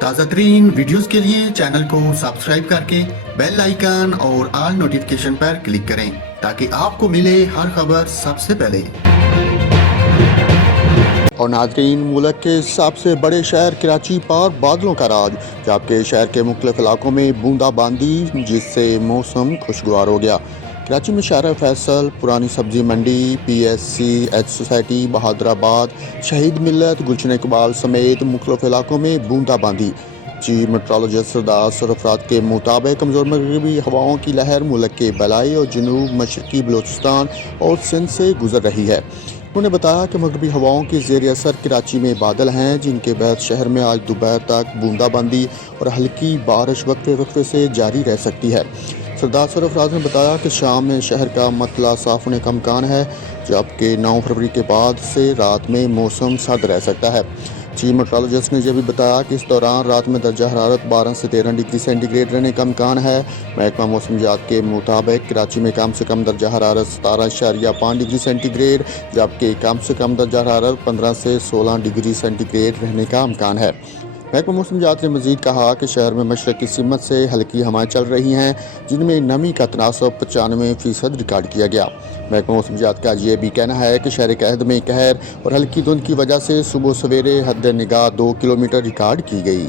تازہ ترین ویڈیوز کے لیے چینل کو سبسکرائب کر کے بیل آئیکن اور آل نوٹیفیکیشن پر کلک کریں تاکہ آپ کو ملے ہر خبر سب سے پہلے۔ اور ناظرین، ملک کے سب سے بڑے شہر کراچی پر بادلوں کا راج، جبکہ شہر کے مختلف علاقوں میں بوندا باندی جس سے موسم خوشگوار ہو گیا۔ کراچی میں شارع Faisal, Purani Sabzi Mandi, P S C H society, Bahadurabad, Shaheed ملت، گلشن اقبال سمیت مختلف علاقوں میں بوندا باندی۔ چیف میٹرولوجسٹ سردار سرفراز کے مطابق کمزور مغربی ہواؤں کی لہر ملک کے بالائی اور جنوب مشرقی بلوچستان اور سندھ سے گزر رہی ہے۔ انہوں نے بتایا کہ مغربی ہواؤں کے زیر اثر کراچی میں بادل ہیں، جن کے بعد شہر میں آج دوپہر تک بوندا باندی اور ہلکی بارش وقفے وقفے سے جاری رہ سکتی ہے۔ سردار سرفراز نے بتایا کہ شام میں شہر کا مطلع صاف ہونے کا امکان ہے، جبکہ 9 فروری کے بعد سے رات میں موسم سرد رہ سکتا ہے۔ چیف میٹرولوجسٹ نے یہ بھی بتایا کہ اس دوران رات میں درجہ حرارت 12 سے 13 ڈگری سینٹی گریڈ رہنے کا امکان ہے۔ محکمہ موسمیات کے مطابق کراچی میں کم سے کم درجہ حرارت 17.5 ڈگری سینٹی گریڈ جبکہ کم سے کم درجہ حرارت 15 سے 16 ڈگری سینٹی گریڈ رہنے کا امکان ہے۔ محکمہ موسمیات نے مزید کہا کہ شہر میں مشرق کی سمت سے ہلکی ہوائیں چل رہی ہیں، جن میں نمی کا تناسب 95% ریکارڈ کیا گیا۔ محکمہ موسمیات کا یہ بھی کہنا ہے کہ شہر قہد میں قہر اور ہلکی دھند کی وجہ سے صبح سویرے حد نگاہ 2 کلومیٹر ریکارڈ کی گئی۔